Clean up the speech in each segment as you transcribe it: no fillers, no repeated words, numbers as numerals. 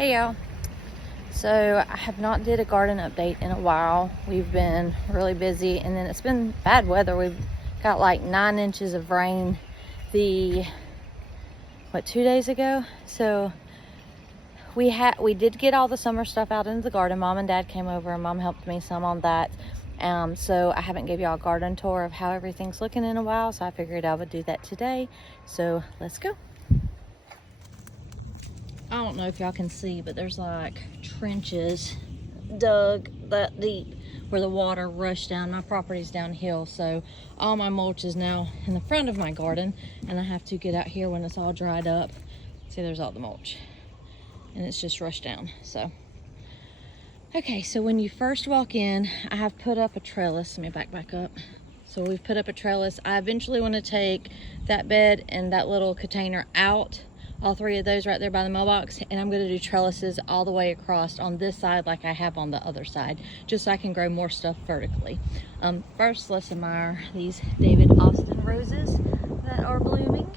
Hey y'all. So I have not did a garden update in a while. We've been really busy, and then it's been bad weather. We've got like 9 inches of rain 2 days ago. So we did get all the summer stuff out into the garden. Mom and Dad came over and Mom helped me some on that. So I haven't gave y'all a garden tour of how everything's looking in a while, so I figured I would do that today. So let's go. I don't know if y'all can see, but there's like trenches dug that deep where the water rushed down. My property's downhill, so all my mulch is now in the front of my garden, and I have to get out here when it's all dried up. See, there's all the mulch, and it's just rushed down. So okay, so when you first walk in, I have put up a trellis. Let me back up. So we've put up a trellis. I eventually want to take that bed and that little container out, all 3 of those right there by the mailbox, and I'm going to do trellises all the way across on this side like I have on the other side, just so I can grow more stuff vertically. First, let's admire these David Austin roses that are blooming.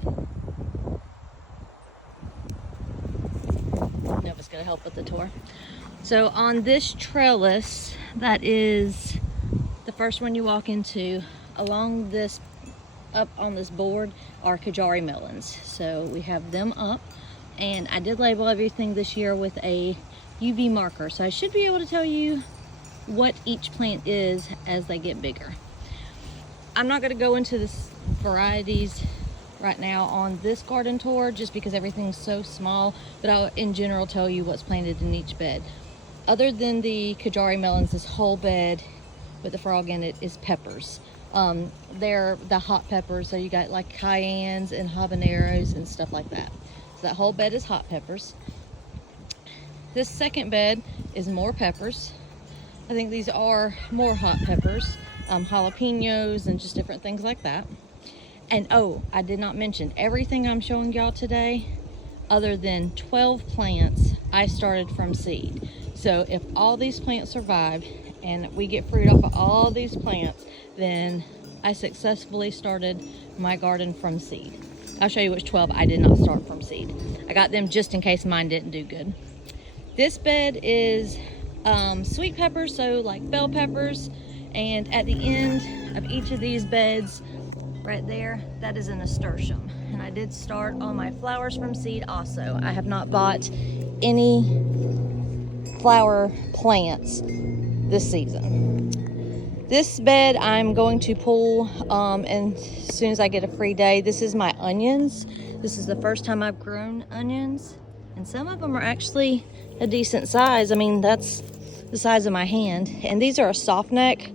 Nova's going to help with the tour. So on this trellis, that is the first one you walk into, along this up on this board are Kajari melons. So we have them up, and I did label everything this year with a UV marker, so I should be able to tell you what each plant is as they get bigger. I'm not going to go into this varieties right now on this garden tour just because everything's so small, but I'll in general tell you what's planted in each bed. Other than the Kajari melons, this whole bed with the frog in it is peppers. They're the hot peppers, so you got like cayennes and habaneros and stuff like that. So that whole bed is hot peppers. This second bed is more peppers. I think these are more hot peppers, jalapenos and just different things like that. And oh, I did not mention, everything I'm showing y'all today, other than 12 plants, I started from seed. So if all these plants survive and we get fruit off of all these plants, then I successfully started my garden from seed. I'll show you which 12 I did not start from seed. I got them just in case mine didn't do good. This bed is sweet peppers, so like bell peppers, and at the end of each of these beds right there, that is a nasturtium. And I did start all my flowers from seed also. I have not bought any flower plants this season. This bed I'm going to pull and as soon as I get a free day. This is my onions. This is the first time I've grown onions, and some of them are actually a decent size. I mean, that's the size of my hand, and these are a soft neck,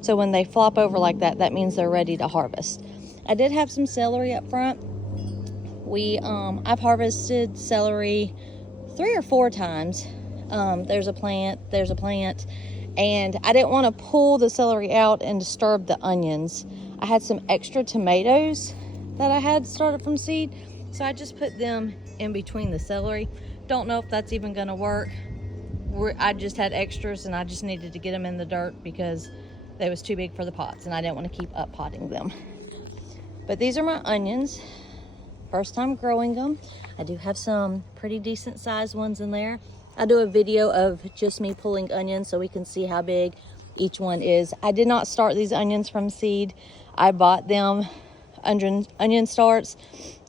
so when they flop over like that, that means they're ready to harvest. I did have some celery up front. I've harvested celery 3 or 4 times. There's a plant, and I didn't want to pull the celery out and disturb the onions. I had some extra tomatoes that I had started from seed, so I just put them in between the celery. Don't know if that's even going to work. I just had extras, and I just needed to get them in the dirt because they was too big for the pots, and I didn't want to keep up potting them. But these are my onions. First time growing them. I do have some pretty decent sized ones in there. I'll do a video of just me pulling onions so we can see how big each one is. I did not start these onions from seed. I bought them onion starts,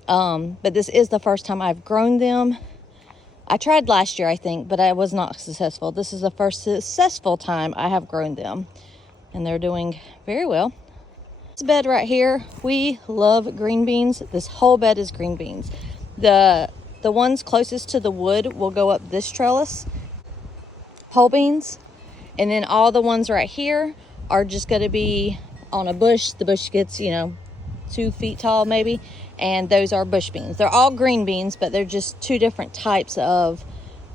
but this is the first time I've grown them. I tried last year, I think, but I was not successful. This is the first successful time I have grown them, and they're doing very well. This bed right here, we love green beans. This whole bed is green beans. The ones closest to the wood will go up this trellis, pole beans, and then all the ones right here are just going to be on a bush. The bush gets, 2 feet tall maybe, and those are bush beans. They're all green beans, but they're just 2 different types of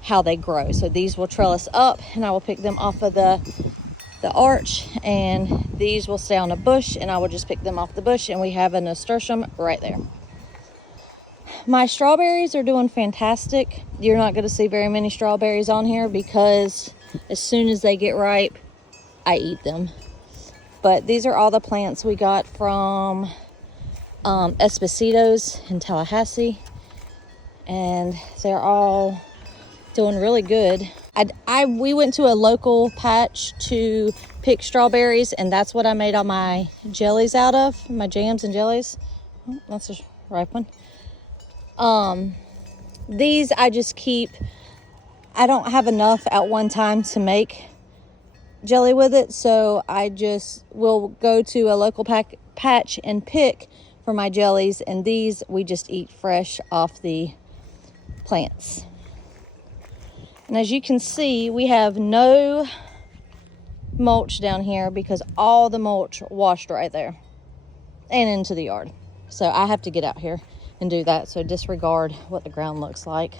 how they grow. So these will trellis up, and I will pick them off of the arch, and these will stay on a bush, and I will just pick them off the bush, and we have a nasturtium right there. My strawberries are doing fantastic. You're not going to see very many strawberries on here because as soon as they get ripe, I eat them. But these are all the plants we got from Espositos in Tallahassee, and they're all doing really good. We went to a local patch to pick strawberries, and that's what I made all my jellies out of, my jams and jellies. Oh, that's a ripe one. These I just keep. I don't have enough at one time to make jelly with it, so I just will go to a local patch and pick for my jellies, and these we just eat fresh off the plants. And as you can see, we have no mulch down here because all the mulch washed right there and into the yard. So I have to get out here and do that, so disregard what the ground looks like.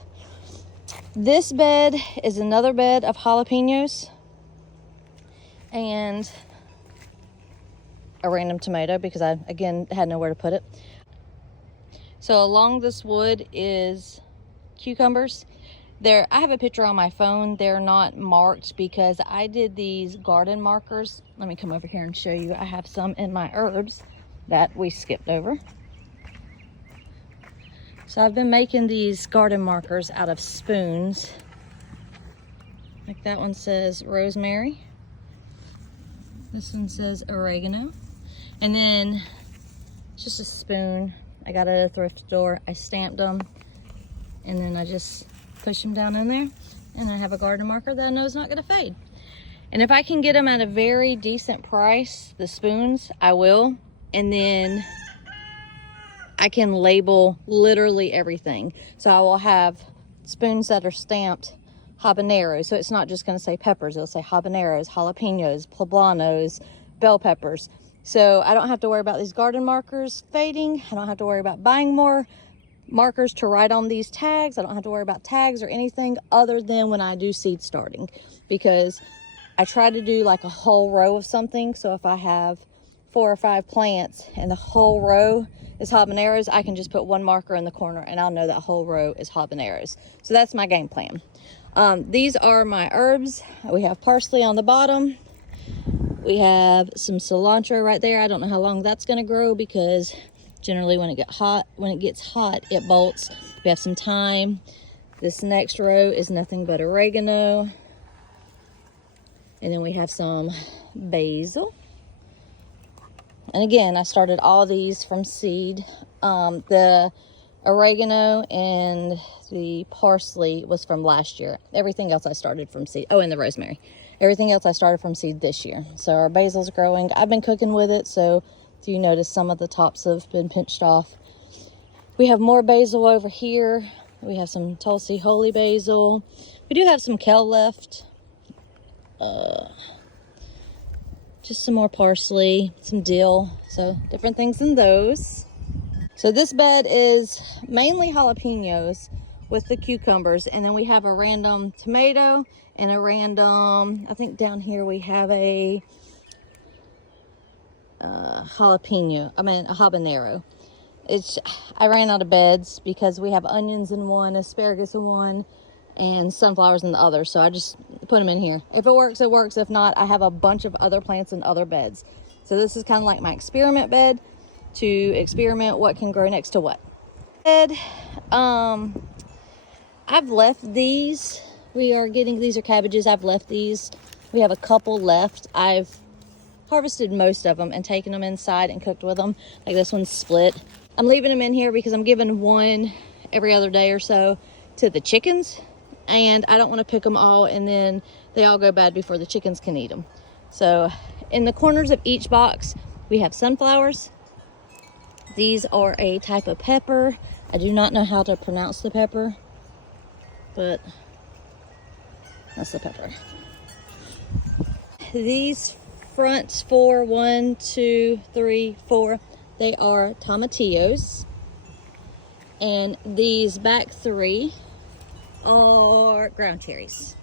This bed is another bed of jalapenos and a random tomato because I, again, had nowhere to put it. So along this wood is cucumbers. I have a picture on my phone. They're not marked because I did these garden markers. Let me come over here and show you. I have some in my herbs that we skipped over. So I've been making these garden markers out of spoons. Like that one says rosemary. This one says oregano. And then it's just a spoon. I got it at a thrift store. I stamped them. And then I just push them down in there. And I have a garden marker that I know is not going to fade. And if I can get them at a very decent price, the spoons, I will. And then I can label literally everything. So I will have spoons that are stamped habaneros. So it's not just going to say peppers. It'll say habaneros, jalapenos, poblanos, bell peppers. So I don't have to worry about these garden markers fading. I don't have to worry about buying more markers to write on these tags. I don't have to worry about tags or anything other than when I do seed starting, because I try to do like a whole row of something. So if I have 4 or 5 plants and the whole row is habaneros, I can just put one marker in the corner and I'll know that whole row is habaneros. So that's my game plan. These are my herbs. We have parsley on the bottom. We have some cilantro right there. I don't know how long that's going to grow because generally when it gets hot, it bolts. We have some thyme. This next row is nothing but oregano. And then we have some basil. And again, I started all these from seed. The oregano and the parsley was from last year. Everything else I started from seed. Oh, and the rosemary. Everything else I started from seed this year. So our basil's growing. I've been cooking with it, so you notice some of the tops have been pinched off. We have more basil over here. We have some Tulsi holy basil. We do have some kale left. Just some more parsley, some dill, so different things in those. So this bed is mainly jalapenos with the cucumbers, and then we have a random tomato and a random, I think down here we have a habanero. I ran out of beds because we have onions in one, asparagus in one, and sunflowers in the other, so I just put them in here. If it works, it works. If not, I have a bunch of other plants in other beds. So this is kind of like my experiment bed to experiment what can grow next to what. I've left these. These are cabbages. I've left these. We have a couple left. I've harvested most of them and taken them inside and cooked with them. Like this one's split. I'm leaving them in here because I'm giving one every other day or so to the chickens. And I don't want to pick them all and then they all go bad before the chickens can eat them. So in the corners of each box, we have sunflowers. These are a type of pepper. I do not know how to pronounce the pepper, but that's the pepper. These front 4, 1, 2, 3, 4, they are tomatillos. And these back 3 are ground cherries.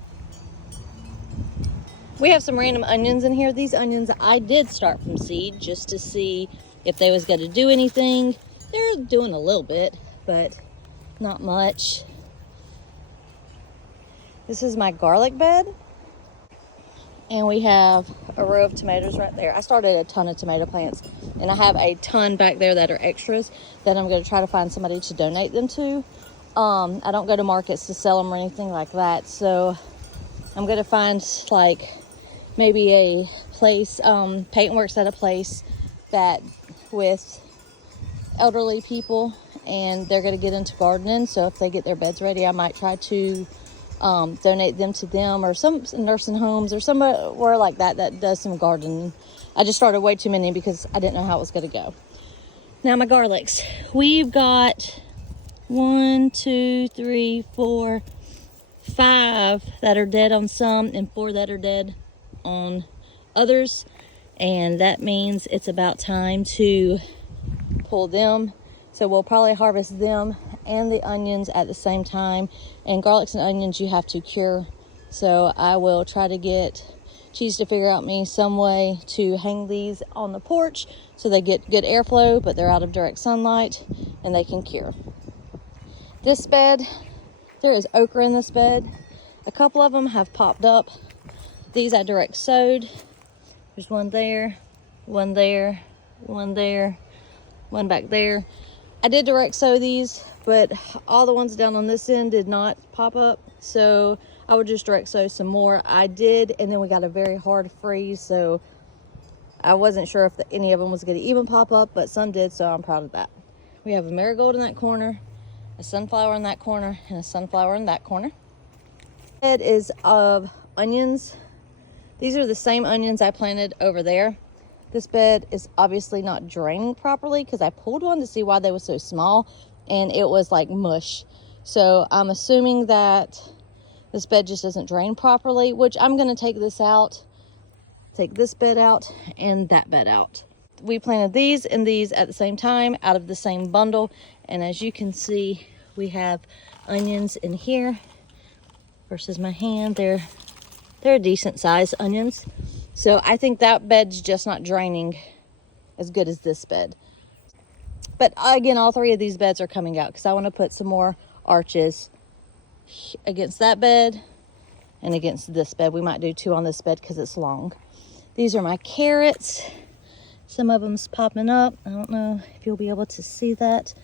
We have some random onions in here. These onions I did start from seed just to see if they was going to do anything. They're doing a little bit, but not much. This is my garlic bed. And we have a row of tomatoes right there. I started a ton of tomato plants, and I have a ton back there that are extras that I'm going to try to find somebody to donate them to. I don't go to markets to sell them or anything like that. So I'm gonna find like maybe a place, Peyton works at a place that with elderly people, and they're gonna get into gardening. So if they get their beds ready, I might try to donate them to them, or some nursing homes or somewhere like that that does some gardening. I just started way too many because I didn't know how it was gonna go. Now my garlics, we've got 1, 2, 3, 4, 5 that are dead on some and 4 that are dead on others, and that means it's about time to pull them. So we'll probably harvest them and the onions at the same time. And garlics and onions you have to cure, so I will try to get Cheese to figure out me some way to hang these on the porch so they get good airflow, but they're out of direct sunlight and they can cure. This bed, there is okra in this bed. A couple of them have popped up. These I direct sowed. There's one there, one there, one there, one back there. I did direct sow these, but all the ones down on this end did not pop up, so I would just direct sow some more. I did, and then we got a very hard freeze, so I wasn't sure if any of them was going to even pop up, but some did, so I'm proud of that. We have a marigold in that corner, a sunflower in that corner, and a sunflower in that corner. Bed is of onions. These are the same onions I planted over there. This bed is obviously not draining properly because I pulled one to see why they were so small, and it was like mush. So I'm assuming that this bed just doesn't drain properly, which I'm going to take this out, take this bed out and that bed out. We planted these and these at the same time out of the same bundle, and as you can see, we have onions in here versus my hand. They're decent sized onions. So I think that bed's just not draining as good as this bed. But again, all 3 of these beds are coming out because I want to put some more arches against that bed and against this bed. We might do 2 on this bed because it's long. These are my carrots. Some of them's popping up. I don't know if you'll be able to see that.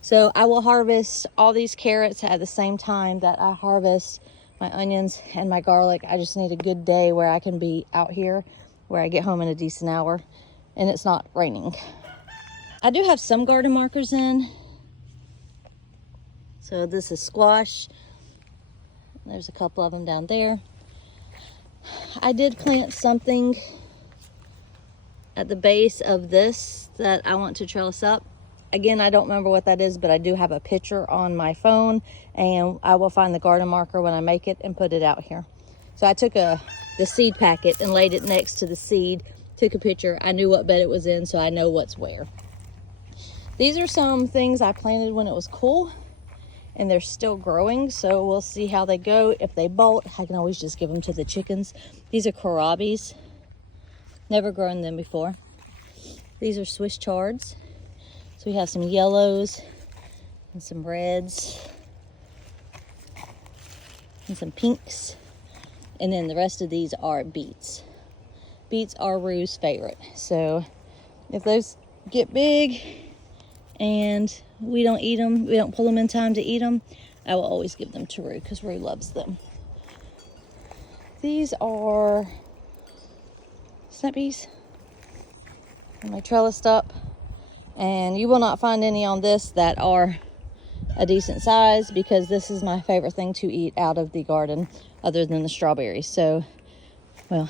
So I will harvest all these carrots at the same time that I harvest my onions and my garlic. I just need a good day where I can be out here, where I get home in a decent hour and it's not raining. I do have some garden markers in. So this is squash. There's a couple of them down there. I did plant something at the base of this that I want to trellis up. Again, I don't remember what that is, but I do have a picture on my phone, and I will find the garden marker when I make it and put it out here. So I took the seed packet and laid it next to the seed, took a picture. I knew what bed it was in, so I know what's where. These are some things I planted when it was cool, and they're still growing, so we'll see how they go. If they bolt, I can always just give them to the chickens. These are kohlrabies. Never grown them before. These are Swiss chards. So we have some yellows and some reds and some pinks. And then the rest of these are beets. Beets are Rue's favorite. So if those get big and we don't eat them, we don't pull them in time to eat them, I will always give them to Rue because Rue loves them. These are snap peas. And I trellised up. And you will not find any on this that are a decent size because this is my favorite thing to eat out of the garden other than the strawberries. So, well,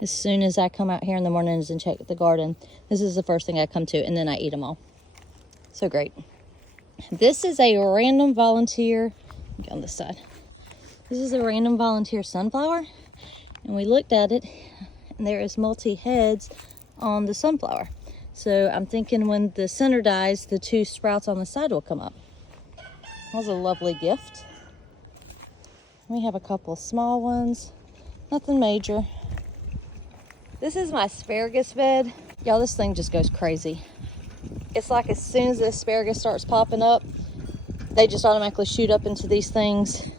as soon as I come out here in the mornings and check the garden, this is the first thing I come to, and then I eat them all. So great. This is a random volunteer, get on this side. This is a random volunteer sunflower, and we looked at it, and there is multi-heads on the sunflower. So I'm thinking when the center dies, the 2 sprouts on the side will come up. That was a lovely gift. We have a couple small ones, nothing major. This is my asparagus bed. Y'all, this thing just goes crazy. It's like as soon as the asparagus starts popping up, they just automatically shoot up into these things.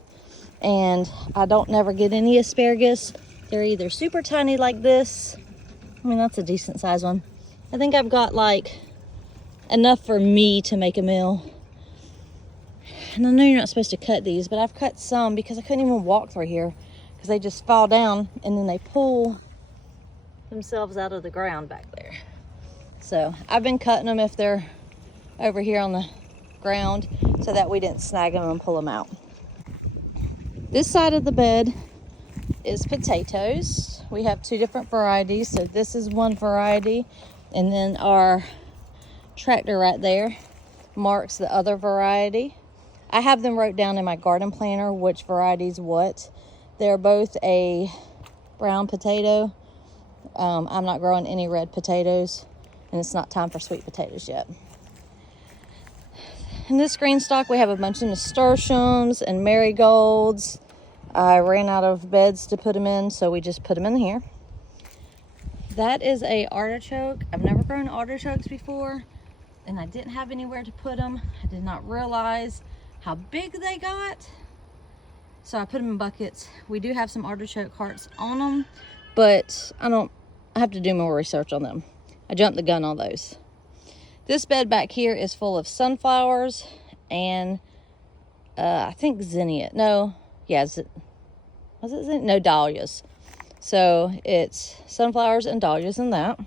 And I don't never get any asparagus. They're either super tiny like this. I mean, that's a decent size one. I think I've got like enough for me to make a meal. And I know you're not supposed to cut these, but I've cut some because I couldn't even walk through here because they just fall down and then they pull themselves out of the ground back there. So I've been cutting them if they're over here on the ground so that we didn't snag them and pull them out. This side of the bed is potatoes. We have 2 different varieties. So this is one variety, and then our tractor right there marks the other variety. I have them wrote down in my garden planner which variety is what. They're both a brown potato. I'm not growing any red potatoes, and it's not time for sweet potatoes yet. In this green stock, we have a bunch of nasturtiums and marigolds. I ran out of beds to put them in, so we just put them in here. That is a artichoke. I've never grown artichokes before, and I didn't have anywhere to put them. I did not realize how big they got, so I put them in buckets. We do have some artichoke hearts on them, but I have to do more research on them. I jumped the gun on those. This bed back here is full of sunflowers and I think zinnia. No, yeah, was it zinnia? No, dahlias. So it's sunflowers and dahlias in that.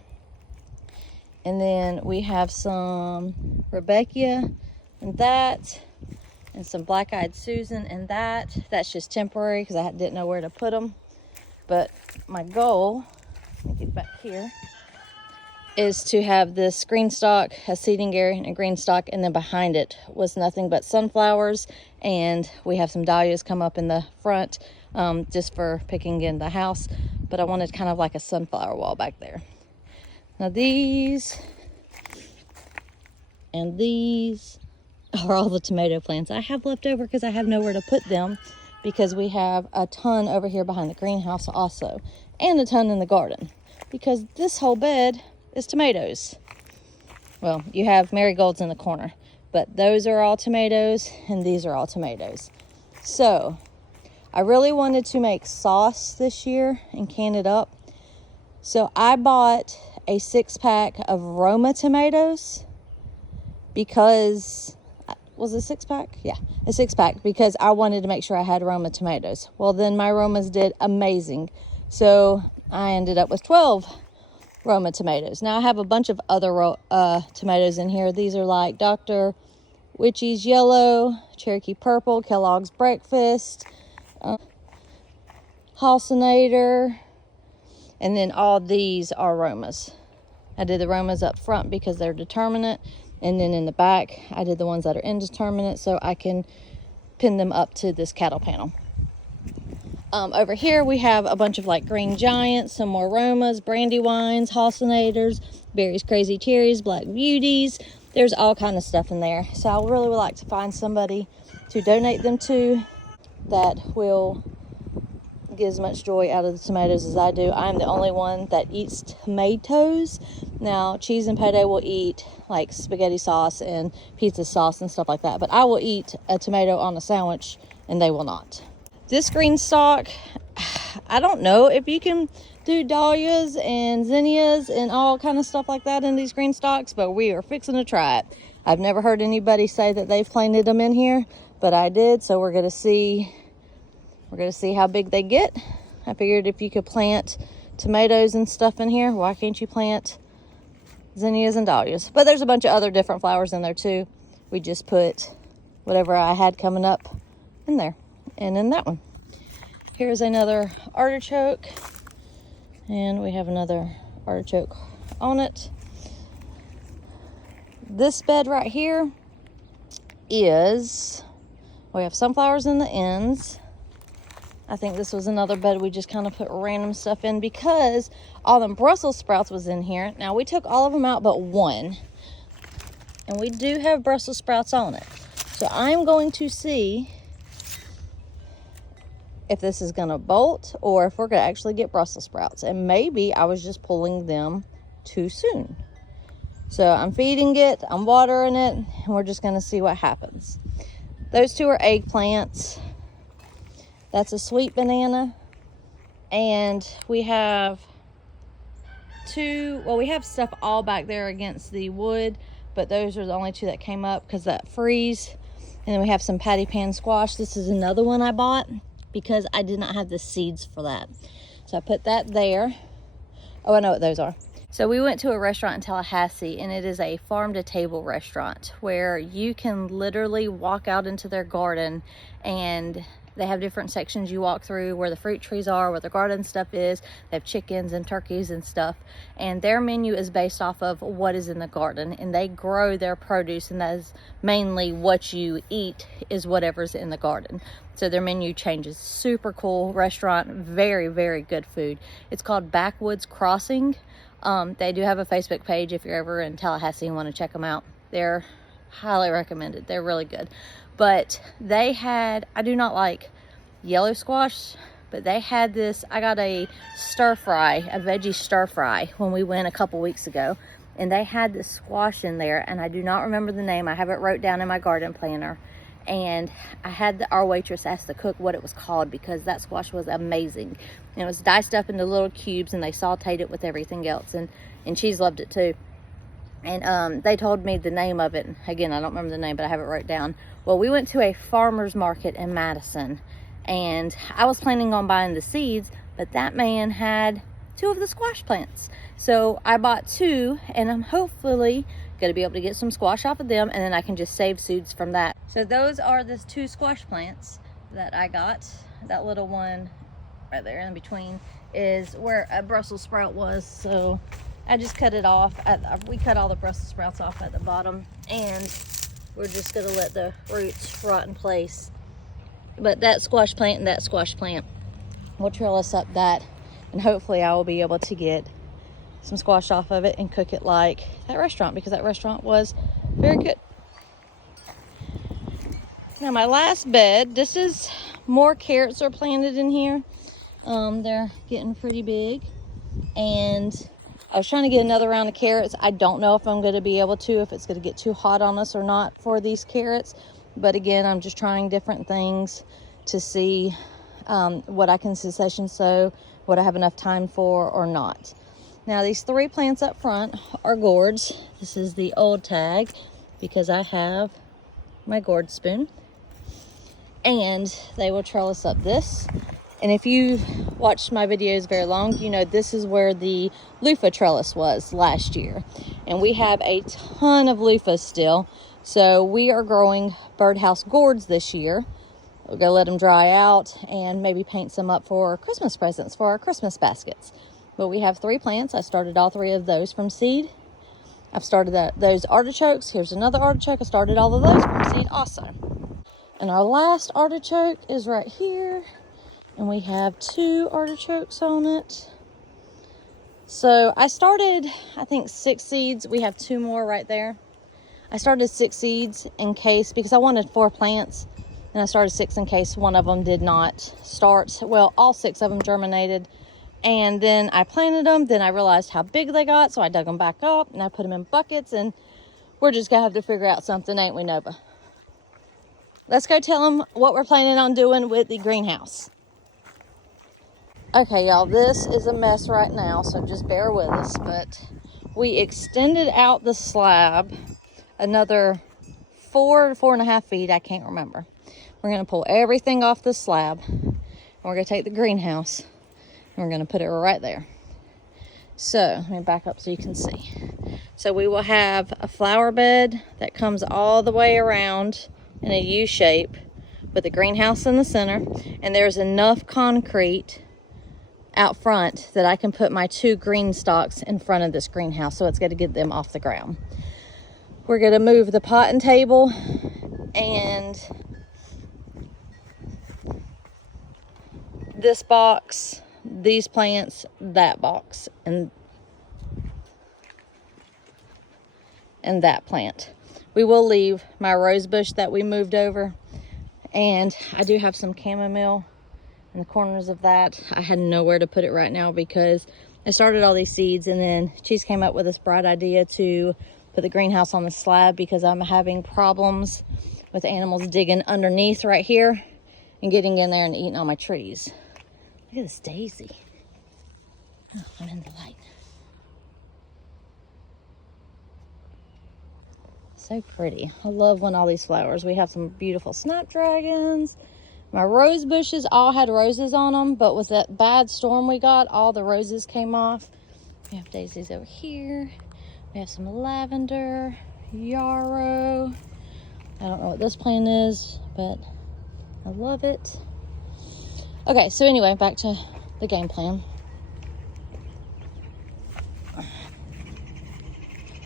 And then we have some Rebecca and that, and some black-eyed Susan and that. That's just temporary because I didn't know where to put them. But my goal, let me get back here, is to have this green stock, a seating area, and a green stock, and then behind it was nothing but sunflowers, and we have some dahlias come up in the front just for picking in the house, but I wanted kind of like a sunflower wall back there. Now these and these are all the tomato plants I have left over because I have nowhere to put them, because we have a ton over here behind the greenhouse also, and a ton in the garden, because this whole bed is tomatoes. Well, you have marigolds in the corner, but those are all tomatoes and these are all tomatoes. So I really wanted to make sauce this year and can it up. So I bought a 6-pack of Roma tomatoes because, was it a 6-pack? Yeah, a 6-pack, because I wanted to make sure I had Roma tomatoes. Well, then my Romas did amazing. So I ended up with 12 Roma tomatoes. Now I have a bunch of other tomatoes in here. These are like Dr. Witchy's Yellow, Cherokee Purple, Kellogg's Breakfast, Halcinator, and then all these are Romas. I did the Romas up front because they're determinate, and then in the back I did the ones that are indeterminate so I can pin them up to this cattle panel. Over here we have a bunch of like green giants, some more Romas, Brandywines, Halcinators, Berries Crazy Cherries, Black Beauties. There's all kind of stuff in there. So I really would like to find somebody to donate them to that will get as much joy out of the tomatoes as I do. I'm the only one that eats tomatoes. Now, Cheese and Payday will eat like spaghetti sauce and pizza sauce and stuff like that, but I will eat a tomato on a sandwich and they will not. This green stock, I don't know if you can do dahlias and zinnias and all kind of stuff like that in these green stocks, but we are fixing to try it. I've never heard anybody say that they've planted them in here, but I did, so we're gonna see how big they get. I figured if you could plant tomatoes and stuff in here, why can't you plant zinnias and dahlias? But there's a bunch of other different flowers in there too. We just put whatever I had coming up in there. And in that one, here's another artichoke, and we have another artichoke on it. This bed right here is, we have sunflowers in the ends. I think this was another bed we just kind of put random stuff in because all them Brussels sprouts was in here. Now we took all of them out but one, and we do have Brussels sprouts on it. So I'm going to see if this is gonna bolt or if we're gonna actually get Brussels sprouts. And maybe I was just pulling them too soon. So I'm feeding it, I'm watering it, and we're just gonna see what happens. Those two are eggplants. That's a sweet banana. And we have we have stuff all back there against the wood, but those are the only 2 that came up because that freeze. And then we have some patty pan squash. This is another one I bought because I did not have the seeds for that. So I put that there. Oh, I know what those are. So we went to a restaurant in Tallahassee, and it is a farm-to-table restaurant where you can literally walk out into their garden, and they have different sections you walk through where the fruit trees are, where the garden stuff is. They have chickens and turkeys and stuff, and their menu is based off of what is in the garden, and they grow their produce, and that is mainly what you eat is whatever's in the garden. So their menu changes. Super cool restaurant, very, very good food. It's called Backwoods Crossing. They do have a Facebook page if you're ever in Tallahassee and want to check them out. They're highly recommended. They're really good. But they had, I do not like yellow squash, but they had this, I got a stir fry, a veggie stir fry when we went a couple weeks ago, and they had this squash in there, and I do not remember the name. I have it wrote down in my garden planner, and I had our waitress ask the cook what it was called because that squash was amazing. And it was diced up into little cubes, and they sauteed it with everything else, and she's loved it too. And they told me the name of it. Again, I don't remember the name, but I have it wrote down. Well, we went to a farmer's market in Madison, and I was planning on buying the seeds, but that man had 2 of the squash plants. So I bought 2, and I'm hopefully going to be able to get some squash off of them, and then I can just save seeds from that. So those are the 2 squash plants that I got. That little one right there in between is where a Brussels sprout was, so I just cut it off. We cut all the Brussels sprouts off at the bottom, and we're just gonna let the roots rot in place. But that squash plant and that squash plant will trellis up that, and hopefully I will be able to get some squash off of it and cook it like that restaurant, because that restaurant was very good. Now my last bed, this is more carrots are planted in here. They're getting pretty big, and I was trying to get another round of carrots. I don't know if I'm going to be able to, if it's going to get too hot on us or not for these carrots. But again, I'm just trying different things to see what I can succession sow, what I have enough time for or not. Now these 3 plants up front are gourds. This is the old tag because I have my gourd spoon. And they will trellis up this. And if you watched my videos very long, you know this is where the loofah trellis was last year. And we have a ton of loofahs still. So we are growing birdhouse gourds this year. We're going to let them dry out and maybe paint some up for Christmas presents for our Christmas baskets. But we have 3 plants. I started all 3 of those from seed. I've started those artichokes. Here's another artichoke. I started all of those from seed also. And our last artichoke is right here. And we have 2 artichokes on it. So I started, I think 6 seeds. We have 2 more right there. I started 6 seeds in case, because I wanted 4 plants. And I started 6 in case one of them did not start. Well, all 6 of them germinated. And then I planted them. Then I realized how big they got. So I dug them back up and I put them in buckets. And we're just going to have to figure out something, ain't we, Nova? Let's go tell them what we're planning on doing with the greenhouse. Okay, y'all, this is a mess right now, so just bear with us. But we extended out the slab another 4 to 4.5 feet. I can't remember. We're going to pull everything off the slab, and we're going to take the greenhouse, and we're going to put it right there. So let me back up so you can see. So we will have a flower bed that comes all the way around in a U shape with a greenhouse in the center, and there's enough concrete out front that I can put my 2 green stalks in front of this greenhouse, so it's going to get them off the ground. We're going to move the pot and table and this box, these plants, that box, and that plant. We will leave my rose bush that we moved over, and I do have some chamomile in the corners of that. I had nowhere to put it right now because I started all these seeds, and then Cheese came up with this bright idea to put the greenhouse on the slab because I'm having problems with animals digging underneath right here and getting in there and eating all my trees. Look at this daisy. Oh, I'm in the light. So pretty. I love when all these flowers. We have some beautiful snapdragons. My rose bushes all had roses on them, but with that bad storm we got, all the roses came off. We have daisies over here. We have some lavender, yarrow. I don't know what this plant is, but I love it. Okay, so anyway, back to the game plan.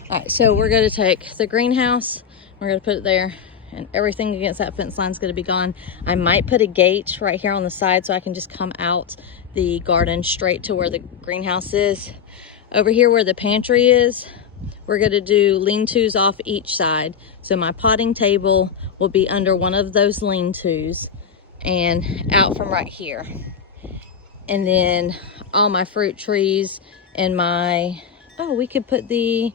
All right, so we're going to take the greenhouse, we're going to put it there, and everything against that fence line is going to be gone. I might put a gate right here on the side so I can just come out the garden straight to where the greenhouse is. Over here where the pantry is, we're going to do lean-tos off each side. So my potting table will be under one of those lean-tos and out from right here. And then all my fruit trees and my, oh, we could put the,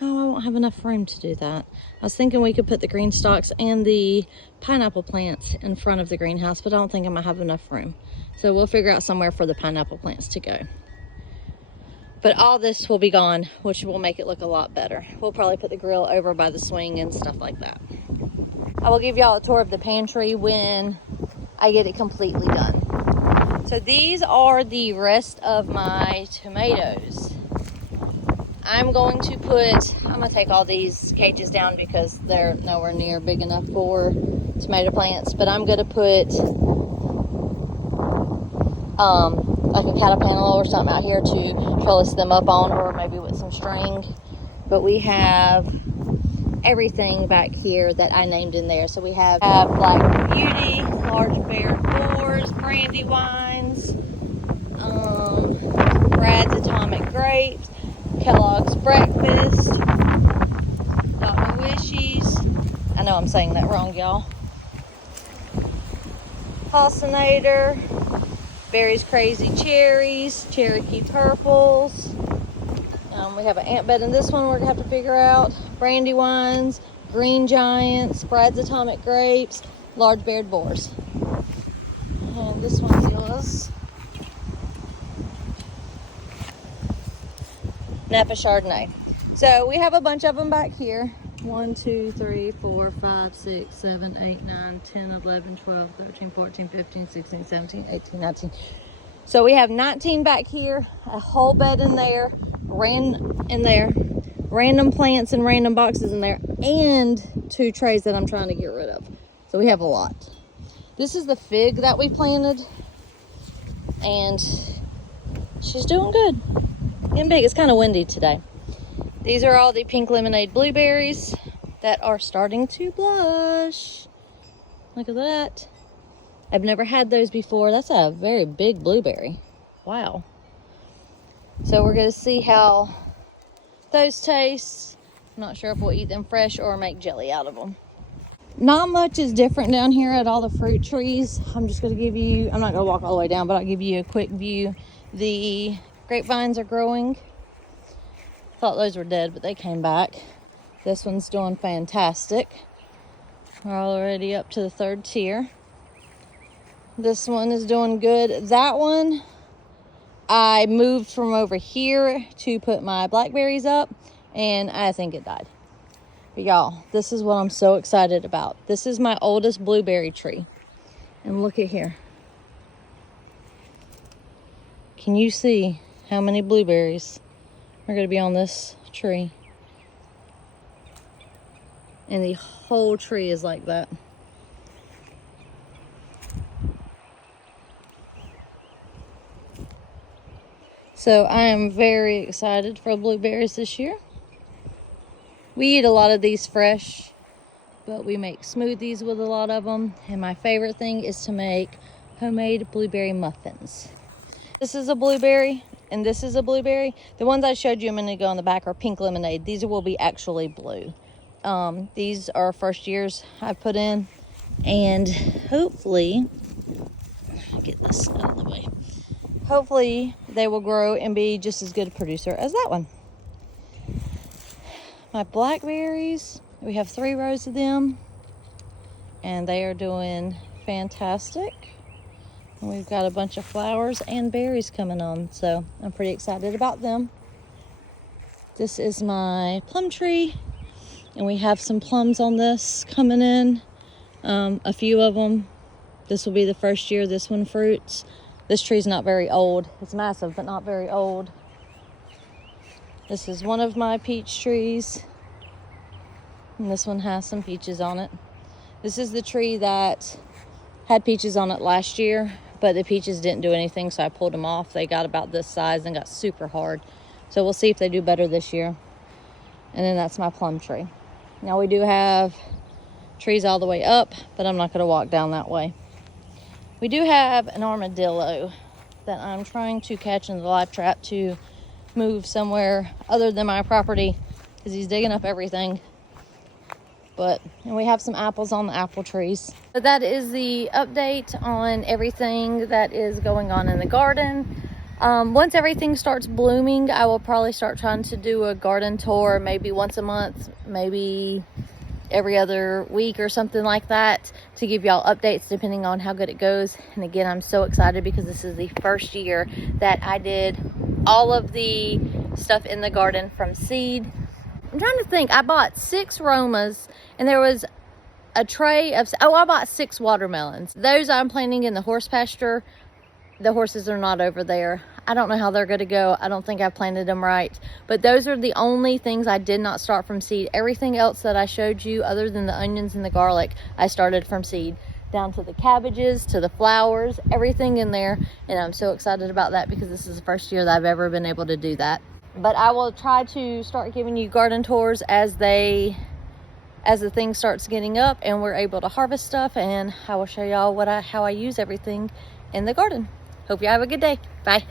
oh, I won't have enough room to do that. I was thinking we could put the green stalks and the pineapple plants in front of the greenhouse, but I don't think I'm gonna have enough room. So we'll figure out somewhere for the pineapple plants to go. But all this will be gone, which will make it look a lot better. We'll probably put the grill over by the swing and stuff like that. I will give y'all a tour of the pantry when I get it completely done. So these are the rest of my tomatoes. I'm going to take all these cages down because they're nowhere near big enough for tomato plants, but I'm going to put like a cattle panel or something out here to trellis them up on, or maybe with some string. But we have everything back here that I named in there. So we have Black Beauty, large beared boars, brandywines, Brad's Atomic Grapes, Kellogg's Breakfast, Dr. Wishies. I know I'm saying that wrong, y'all. Halcinator, Berry's Crazy Cherries, Cherokee Purples. We have an ant bed in this one we're going to have to figure out. Brandywines, Green Giants, Brad's Atomic Grapes, large beared boars. And this one's yours. Napa Chardonnay. So we have a bunch of them back here. 1, 2, 3, 4, 5, 6, 7, 8, 9, 10, 11, 12, 13, 14, 15, 16, 17, 18, 19. So we have 19 back here, a whole bed in there, random plants and random boxes in there, and 2 trays that I'm trying to get rid of. So we have a lot. This is the fig that we planted, and she's doing good. Getting big. It's kind of windy today. These are all the pink lemonade blueberries that are starting to blush. Look at that. I've never had those before. That's a very big blueberry. Wow. So we're going to see how those taste. I'm not sure if we'll eat them fresh or make jelly out of them. Not much is different down here at all the fruit trees. I'm just going to give you, I'm not going to walk all the way down, but I'll give you a quick view. The grapevines are growing. Thought those were dead, but they came back. This one's doing fantastic. We're already up to the 3rd tier. This one is doing good. That one, I moved from over here to put my blackberries up, and I think it died. But y'all, this is what I'm so excited about. This is my oldest blueberry tree. And look at here. Can you see how many blueberries are going to be on this tree? And the whole tree is like that. So I am very excited for blueberries this year. We eat a lot of these fresh, but we make smoothies with a lot of them. And my favorite thing is to make homemade blueberry muffins. This is a blueberry, and this is a blueberry. The ones I showed you a minute ago on the back are pink lemonade. These will be actually blue. These are first years I've put in, and hopefully, get this out of the way. Hopefully they will grow and be just as good a producer as that one. My blackberries, we have 3 rows of them, and they are doing fantastic. And we've got a bunch of flowers and berries coming on, so I'm pretty excited about them. This is my plum tree, and we have some plums on this coming in, a few of them. This will be the first year this one fruits. This tree's not very old. It's massive, but not very old. This is one of my peach trees, and this one has some peaches on it. This is the tree that had peaches on it last year, but the peaches didn't do anything, so I pulled them off. They got about this size and got super hard. So we'll see if they do better this year. And then that's my plum tree. Now we do have trees all the way up, but I'm not going to walk down that way. We do have an armadillo that I'm trying to catch in the live trap to move somewhere other than my property because he's digging up everything. And we have some apples on the apple trees. But that is the update on everything that is going on in the garden. Once everything starts blooming, I will probably start trying to do a garden tour, maybe once a month, maybe every other week or something like that, to give y'all updates depending on how good it goes. And again, I'm so excited because this is the first year that I did all of the stuff in the garden from seed. I'm trying to think. I bought 6 Romas, and there was a tray of, I bought 6 watermelons. Those I'm planting in the horse pasture. The horses are not over there. I don't know how they're going to go. I don't think I planted them right. But those are the only things I did not start from seed. Everything else that I showed you, other than the onions and the garlic, I started from seed. Down to the cabbages, to the flowers, everything in there. And I'm so excited about that because this is the first year that I've ever been able to do that. But I will try to start giving you garden tours as the thing starts getting up and we're able to harvest stuff. And I will show y'all how I use everything in the garden. Hope you have a good day. Bye.